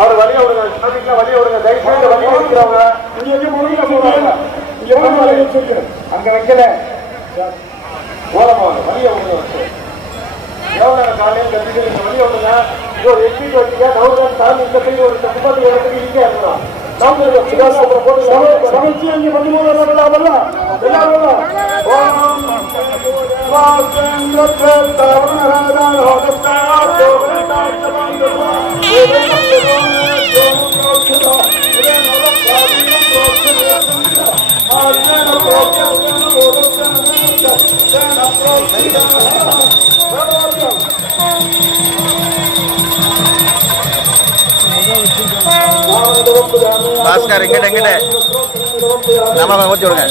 அவர் வழிய விடுங்க, வழிய விடுங்க, தயவுசெய்து வழிய வைக்கிறவங்க அங்க வைக்கல ஓரமாக வழிய விடுங்க. எவ்வளவு காலையில் கட்டிட்டு வழிய விடுங்க. இது ஒரு எஸ்பி வச்சுக்க நவுதான் சாமி இந்த போய் ஒரு குப்பத்து இடத்துக்கு இங்கே இருக்கலாம். சமைச்சு இங்க 13 பாஸ்கர் இங்கிட்ட நம்ம ஓட்டி விடுங்க.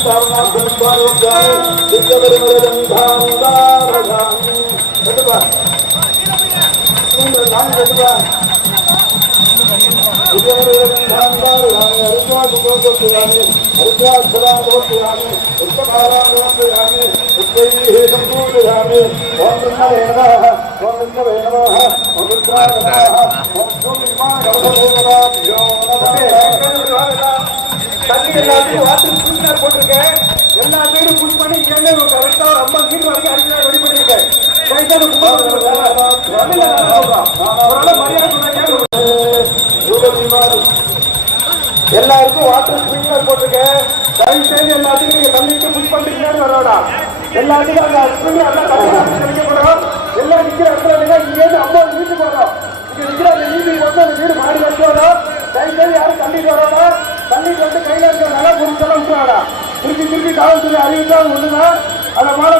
எல்லாத்தையும் வாட்டர் புஷ் போட்டிருக்கேன். எல்லா சைடும் புஷ் பண்ணி இங்கே கரெக்டா 50 மீட்டர் வரைக்கும் அடிச்சு ரெடி பண்ணிருக்கேன். எல்லாருக்கும் வாட்டர் ஸ்பிரிங்க்லர் போட்டிருக்கேன். தயவு செய்து எல்லாத்தையும் நீங்க தண்ணிட்டு புஷ் பண்ணிட்டு வரோடா. எல்லாத்துக்கும் அந்த ஸ்பிரிங்க்லர் கிடைக்கப்படும். எல்லாம் நிக்கிற இடத்துல இங்கேருந்து 50 மீட்டர் போறோம். இங்க நிக்கிற அந்த நீதிக்கு வந்து அந்த வீடு மாடி வச்சு வரும். தயவு செய்து யாரும் தண்ணிட்டு வரோடா. தண்ணிட்டு வந்து கையில இருக்கிறனால பொருட்கெல்லாம் விட்டுறாடா. திருப்பி காவல்துறை அறிவித்தா ஒண்ணுதான் அந்த மாதிரி